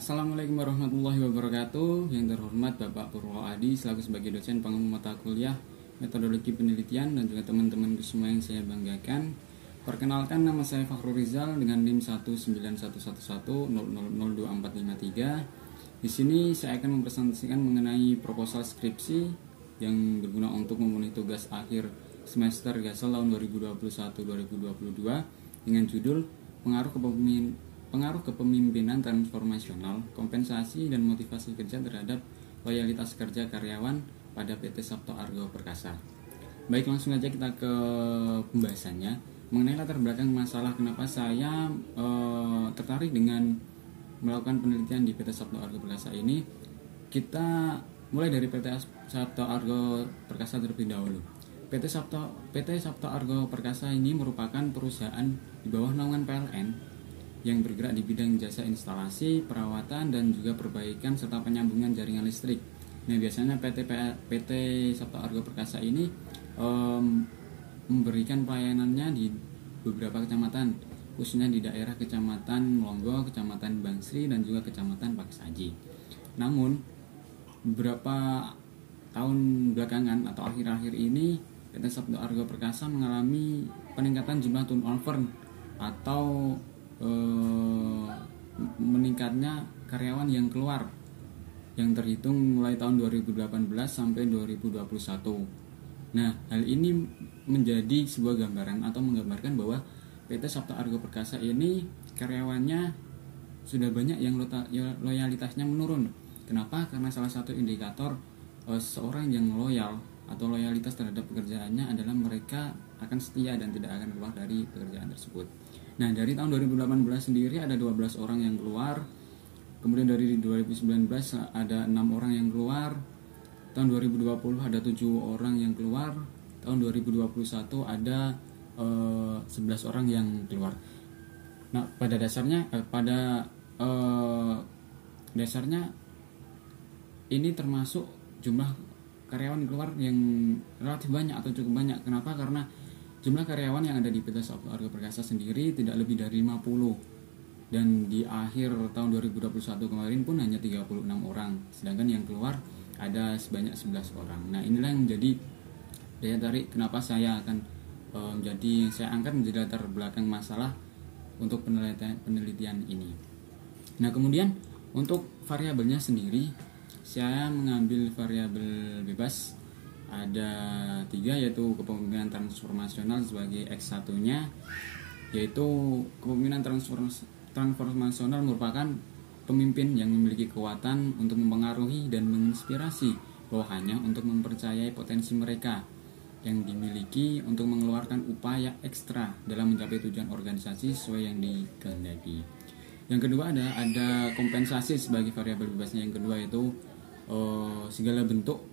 Assalamualaikum warahmatullahi wabarakatuh. Yang terhormat Bapak Purwo Adi selaku sebagai dosen pengampu mata kuliah metodologi penelitian dan juga teman-teman semua yang saya banggakan. Perkenalkan, nama saya Fakhrul Rizal dengan NIM 1911100002453. Di sini saya akan mempresentasikan mengenai proposal skripsi yang berguna untuk memenuhi tugas akhir semester Gasol tahun 2021-2022 dengan judul Pengaruh kepemimpinan transformasional, kompensasi dan motivasi kerja terhadap loyalitas kerja karyawan pada PT Sabto Argo Perkasa. Baik, langsung aja kita ke pembahasannya. Mengenai latar belakang masalah kenapa saya tertarik dengan melakukan penelitian di PT Sabto Argo Perkasa ini, kita mulai dari PT Sabto Argo Perkasa terlebih dahulu. PT Sabto Argo Perkasa ini merupakan perusahaan di bawah naungan PLN yang bergerak di bidang jasa instalasi, perawatan, dan juga perbaikan serta penyambungan jaringan listrik. Nah, biasanya PT Sabto Argo Perkasa ini memberikan pelayanannya di beberapa kecamatan, khususnya di daerah Kecamatan Melongo, Kecamatan Bangsri, dan juga Kecamatan Paksaji. Namun, beberapa tahun belakangan atau akhir-akhir ini PT Sabto Argo Perkasa mengalami peningkatan jumlah turnover atau meningkatnya karyawan yang keluar yang terhitung mulai tahun 2018 sampai 2021. Nah, hal ini menjadi sebuah gambaran atau menggambarkan bahwa PT Sabto Argo Perkasa ini karyawannya sudah banyak yang loyalitasnya menurun. Kenapa? Karena salah satu indikator seorang yang loyal atau loyalitas terhadap pekerjaannya adalah mereka akan setia dan tidak akan keluar dari pekerjaan tersebut. Nah, dari tahun 2018 sendiri ada 12 orang yang keluar. Kemudian dari 2019 ada 6 orang yang keluar. Tahun 2020 ada 7 orang yang keluar. Tahun 2021 ada 11 orang yang keluar. Nah, pada dasarnya ini termasuk jumlah karyawan keluar yang relatif banyak atau cukup banyak. Kenapa? Karena jumlah karyawan yang ada di PT Sabto Argo Perkasa sendiri tidak lebih dari 50, dan di akhir tahun 2021 kemarin pun hanya 36 orang, sedangkan yang keluar ada sebanyak 11 orang. Nah, inilah yang menjadi daya tarik kenapa saya akan saya angkat menjadi latar belakang masalah untuk penelitian ini. Nah, kemudian untuk variabelnya sendiri saya mengambil variabel bebas. Ada 3, yaitu kepemimpinan transformasional sebagai X1-nya, yaitu kepemimpinan transformasional merupakan pemimpin yang memiliki kekuatan untuk mempengaruhi dan menginspirasi bawahannya untuk mempercayai potensi mereka yang dimiliki untuk mengeluarkan upaya ekstra dalam mencapai tujuan organisasi sesuai yang dikehendaki. Yang kedua ada kompensasi sebagai variabel bebasnya. Yang kedua yaitu segala bentuk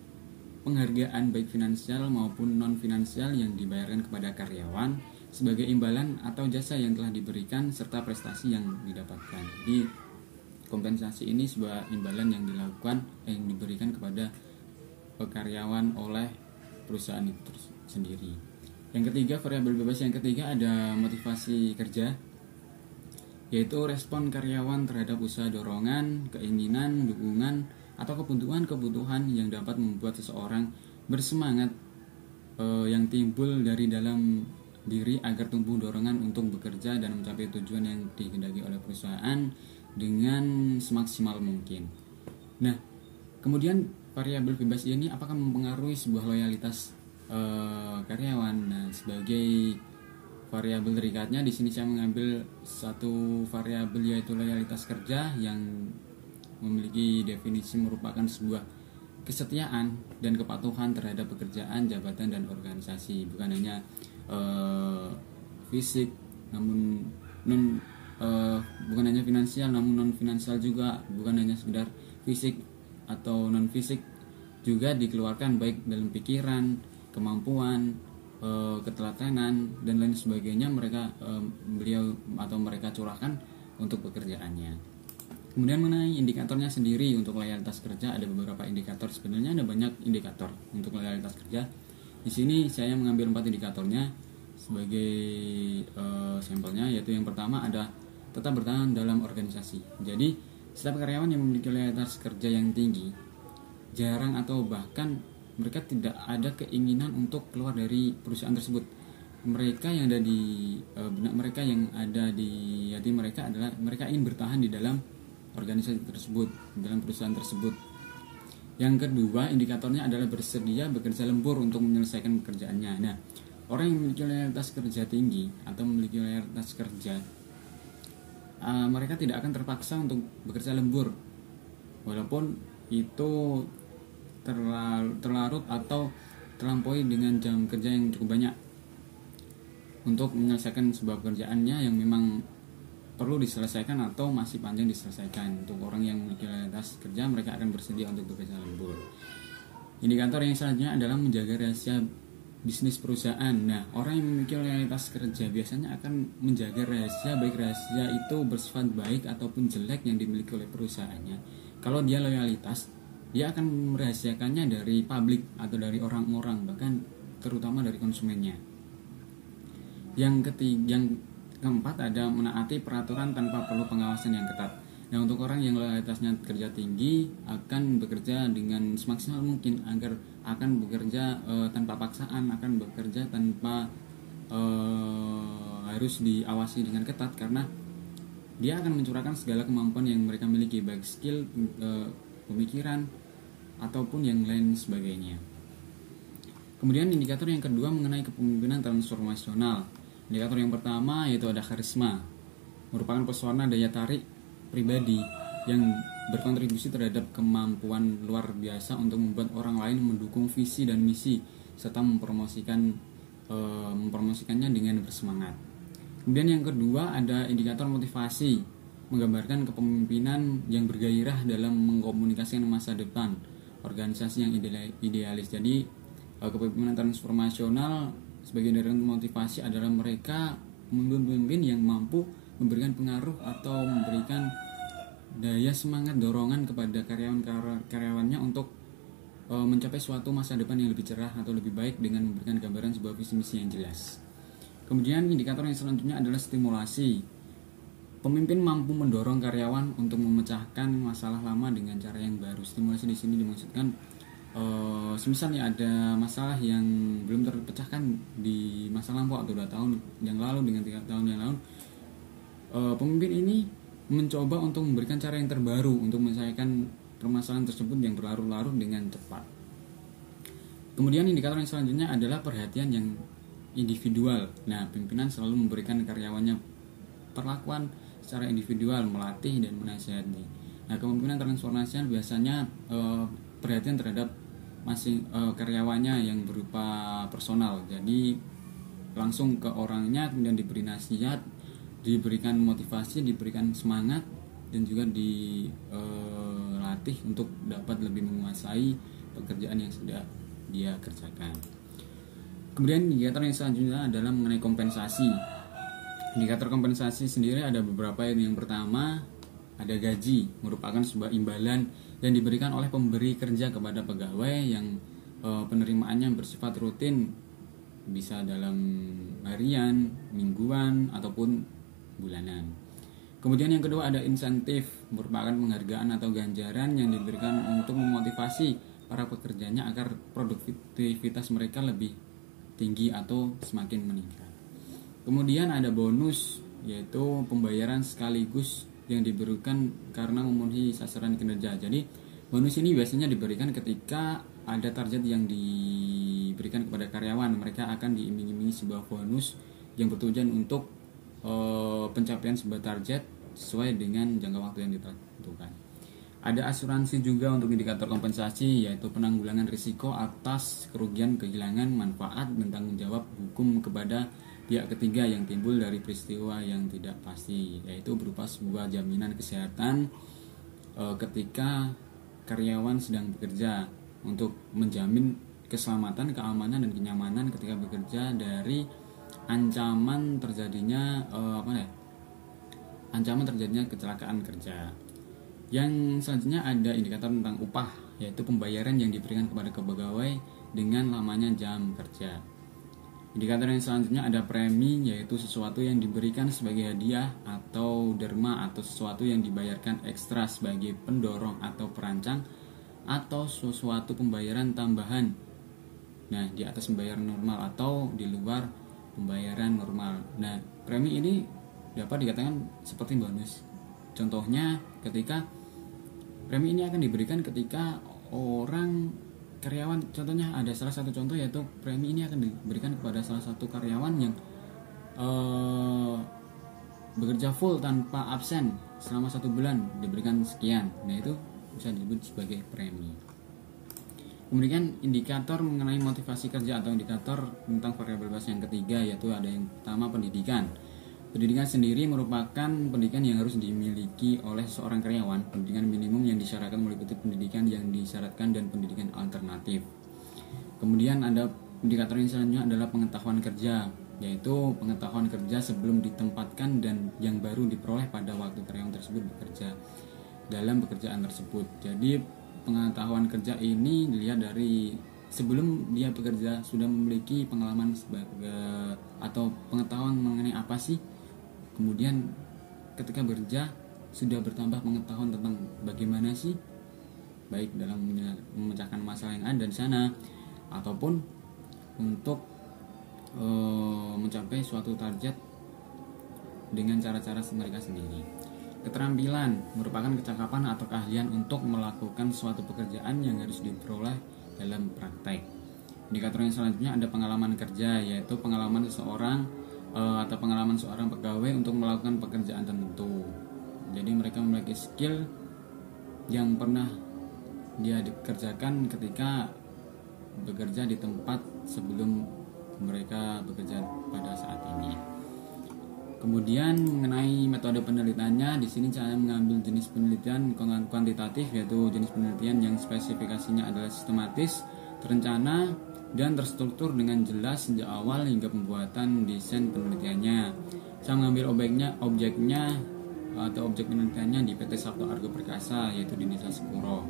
penghargaan baik finansial maupun non finansial yang dibayarkan kepada karyawan sebagai imbalan atau jasa yang telah diberikan serta prestasi yang didapatkan. Jadi kompensasi ini sebuah imbalan yang diberikan kepada karyawan oleh perusahaan itu sendiri. Yang ketiga, variabel bebas yang ketiga ada motivasi kerja, yaitu respon karyawan terhadap usaha dorongan, keinginan, dukungan atau kebutuhan yang dapat membuat seseorang bersemangat yang timbul dari dalam diri agar tumbuh dorongan untuk bekerja dan mencapai tujuan yang dikehendaki oleh perusahaan dengan semaksimal mungkin. Nah, kemudian variabel bebas ini apakah mempengaruhi sebuah loyalitas karyawan? Nah, sebagai variabel terikatnya di sini saya mengambil satu variabel yaitu loyalitas kerja yang memiliki definisi merupakan sebuah kesetiaan dan kepatuhan terhadap pekerjaan, jabatan, dan organisasi, bukan hanya fisik, namun bukan hanya finansial, namun non finansial juga, bukan hanya sekedar fisik atau non fisik, juga dikeluarkan baik dalam pikiran, kemampuan, ketelatenan, dan lain sebagainya mereka curahkan untuk pekerjaannya. Kemudian mengenai indikatornya sendiri untuk loyalitas kerja ada beberapa indikator. Sebenarnya ada banyak indikator untuk loyalitas kerja. Di sini saya mengambil 4 indikatornya sebagai sampelnya, yaitu yang pertama ada tetap bertahan dalam organisasi. Jadi Setiap karyawan yang memiliki loyalitas kerja yang tinggi, jarang atau bahkan mereka tidak ada keinginan untuk keluar dari perusahaan tersebut. Mereka yang ada di benak mereka, yang ada di hati mereka adalah mereka ingin bertahan di dalam organisasi tersebut, di dalam perusahaan tersebut. Yang kedua, indikatornya adalah bersedia bekerja lembur untuk menyelesaikan pekerjaannya. Nah, orang yang memiliki loyalitas kerja tinggi atau memiliki loyalitas kerja, mereka tidak akan terpaksa untuk bekerja lembur, walaupun itu terlarut atau terlampaui dengan jam kerja yang cukup banyak untuk menyelesaikan sebuah pekerjaannya yang memang perlu diselesaikan atau masih panjang diselesaikan. Untuk orang yang memiliki loyalitas kerja, mereka akan bersedia untuk bekerja lembur. Indikator yang selanjutnya adalah menjaga rahasia bisnis perusahaan. Nah, orang yang memiliki loyalitas kerja biasanya akan menjaga rahasia, baik rahasia itu bersifat baik ataupun jelek yang dimiliki oleh perusahaannya. Kalau dia loyalitas, dia akan merahasiakannya dari publik atau dari orang-orang, bahkan terutama dari konsumennya. Yang keempat ada menaati peraturan tanpa perlu pengawasan yang ketat. Nah, untuk orang yang loyalitasnya kerja tinggi akan bekerja dengan semaksimal mungkin agar akan bekerja tanpa paksaan, akan bekerja tanpa harus diawasi dengan ketat, karena dia akan mencurahkan segala kemampuan yang mereka miliki, baik skill, pemikiran ataupun yang lain sebagainya. Kemudian indikator yang kedua mengenai kepemimpinan transformasional. Indikator yang pertama yaitu ada karisma, merupakan pesona daya tarik pribadi yang berkontribusi terhadap kemampuan luar biasa untuk membuat orang lain mendukung visi dan misi serta mempromosikannya dengan bersemangat. Kemudian yang kedua ada indikator motivasi, menggambarkan kepemimpinan yang bergairah dalam mengkomunikasikan masa depan organisasi yang idealis. Jadi kepemimpinan transformasional sebagian dari motivasi adalah mereka pemimpin yang mampu memberikan pengaruh atau memberikan daya semangat, dorongan kepada karyawannya untuk mencapai suatu masa depan yang lebih cerah atau lebih baik dengan memberikan gambaran sebuah visi misi yang jelas. Kemudian indikator yang selanjutnya adalah stimulasi. Pemimpin mampu mendorong karyawan untuk memecahkan masalah lama dengan cara yang baru. Stimulasi di sini dimaksudkan semisal ada masalah yang belum terpecahkan di masa lampau atau 2 tahun yang lalu dengan 3 tahun yang lalu, pemimpin ini mencoba untuk memberikan cara yang terbaru untuk menyelesaikan permasalahan tersebut yang berlarut-larut dengan cepat. Kemudian indikator yang selanjutnya adalah perhatian yang individual. Nah, pimpinan selalu memberikan karyawannya perlakuan secara individual, melatih dan menasihati. Nah, kepemimpinan transformasional biasanya perhatian terhadap karyawannya yang berupa personal. Jadi langsung ke orangnya, kemudian diberi nasihat, diberikan motivasi, diberikan semangat, dan juga dilatih untuk dapat lebih menguasai pekerjaan yang sudah dia kerjakan. Kemudian indikator yang selanjutnya adalah mengenai kompensasi. Indikator kompensasi sendiri ada beberapa. Yang pertama ada gaji, merupakan sebuah imbalan yang diberikan oleh pemberi kerja kepada pegawai yang penerimaannya bersifat rutin, bisa dalam harian, mingguan, ataupun bulanan. Kemudian yang kedua ada insentif, merupakan penghargaan atau ganjaran yang diberikan untuk memotivasi para pekerjanya agar produktivitas mereka lebih tinggi atau semakin meningkat. Kemudian ada bonus, yaitu pembayaran sekaligus yang diberikan karena memenuhi sasaran kinerja. Jadi bonus ini biasanya diberikan ketika ada target yang diberikan kepada karyawan. Mereka akan diiming-imingi sebuah bonus yang bertujuan untuk pencapaian sebuah target sesuai dengan jangka waktu yang ditentukan. Ada asuransi juga untuk indikator kompensasi, yaitu penanggulangan risiko atas kerugian, kehilangan, manfaat, dan tanggung jawab hukum kepada pihak ketiga yang timbul dari peristiwa yang tidak pasti, yaitu berupa sebuah jaminan kesehatan ketika karyawan sedang bekerja untuk menjamin keselamatan, keamanan, dan kenyamanan ketika bekerja dari ancaman terjadinya kecelakaan kerja. Yang selanjutnya ada indikator tentang upah, yaitu pembayaran yang diberikan kepada pegawai dengan lamanya jam kerja. Indikator yang selanjutnya ada premi, yaitu sesuatu yang diberikan sebagai hadiah atau derma atau sesuatu yang dibayarkan ekstra sebagai pendorong atau perancang atau sesuatu pembayaran tambahan. Nah, di atas pembayaran normal atau di luar pembayaran normal. Nah, premi ini dapat dikatakan seperti bonus. Contohnya ketika premi ini akan diberikan ketika orang karyawan, contohnya ada salah satu contoh yaitu premi ini akan diberikan kepada salah satu karyawan yang bekerja full tanpa absen selama 1 bulan, diberikan sekian. Nah, itu bisa disebut sebagai premi. Kemudian indikator mengenai motivasi kerja atau indikator tentang variabel base yang ketiga, yaitu ada yang pertama pendidikan. Pendidikan sendiri merupakan pendidikan yang harus dimiliki oleh seorang karyawan. Pendidikan minimum yang disyaratkan meliputi pendidikan yang disyaratkan dan pendidikan alternatif. Kemudian ada indikator yang selanjutnya adalah pengetahuan kerja, yaitu pengetahuan kerja sebelum ditempatkan dan yang baru diperoleh pada waktu karyawan tersebut bekerja dalam pekerjaan tersebut. Jadi pengetahuan kerja ini dilihat dari sebelum dia bekerja sudah memiliki pengalaman sebagai atau pengetahuan mengenai apa sih. Kemudian ketika bekerja sudah bertambah pengetahuan tentang bagaimana sih, baik dalam memecahkan masalah yang ada di sana ataupun untuk mencapai suatu target dengan cara-cara mereka sendiri. Keterampilan merupakan kecakapan atau keahlian untuk melakukan suatu pekerjaan yang harus diperoleh dalam praktek. Indikator yang selanjutnya ada pengalaman kerja, yaitu pengalaman seseorang atau pengalaman seorang pegawai untuk melakukan pekerjaan tertentu. Jadi mereka memiliki skill yang pernah dia dikerjakan ketika bekerja di tempat sebelum mereka bekerja pada saat ini. Kemudian mengenai metode penelitiannya, di sini saya mengambil jenis penelitian kuantitatif, yaitu jenis penelitian yang spesifikasinya adalah sistematis, terencana, dan terstruktur dengan jelas sejak awal hingga pembuatan desain penelitiannya. Saya mengambil objeknya atau objek penelitiannya di PT Sabto Argo Perkasa, yaitu di Desa Sekuro.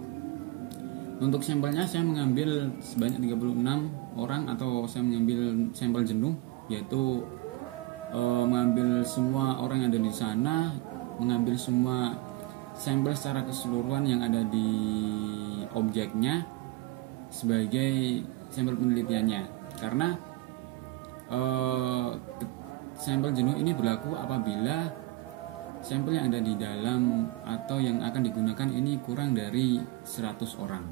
Untuk sampelnya saya mengambil sebanyak 36 orang, atau saya mengambil sampel jenuh, yaitu mengambil semua orang yang ada di sana, mengambil semua sampel secara keseluruhan yang ada di objeknya sebagai sampel penelitiannya. Karena sampel jenuh ini berlaku apabila sampel yang ada di dalam atau yang akan digunakan ini kurang dari 100 orang.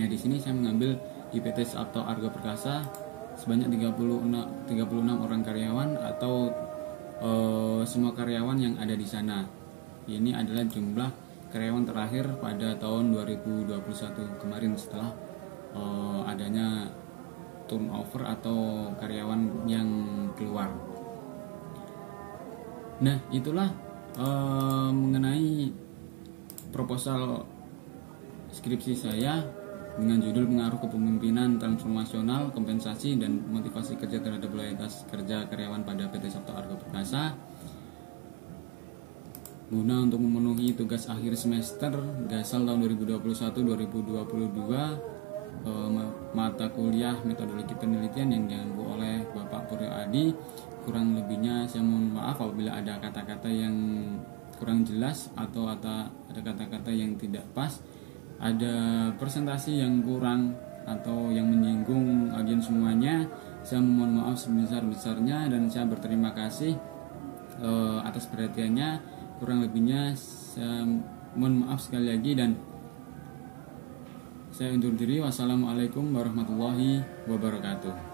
Nah, di sini saya mengambil di PT Sabto Argo Perkasa sebanyak 36 orang karyawan atau semua karyawan yang ada di sana. Ini adalah jumlah karyawan terakhir pada tahun 2021 kemarin setelah adanya turnover atau karyawan yang keluar. Nah, itulah mengenai proposal skripsi saya dengan judul pengaruh kepemimpinan transformasional, kompensasi dan motivasi kerja terhadap loyalitas kerja karyawan pada PT Sabto Argo Perkasa, guna untuk memenuhi tugas akhir semester Gasal tahun 2021-2022, mata kuliah metodologi penelitian yang diampu oleh Bapak Puryo Adi. Kurang lebihnya saya mohon maaf apabila ada kata-kata yang kurang jelas atau ada kata-kata yang tidak pas, ada presentasi yang kurang atau yang menyinggung agen semuanya. Saya mohon maaf sebesar-besarnya dan saya berterima kasih atas perhatiannya. Kurang lebihnya saya mohon maaf sekali lagi dan saya undur diri. Wassalamualaikum warahmatullahi wabarakatuh.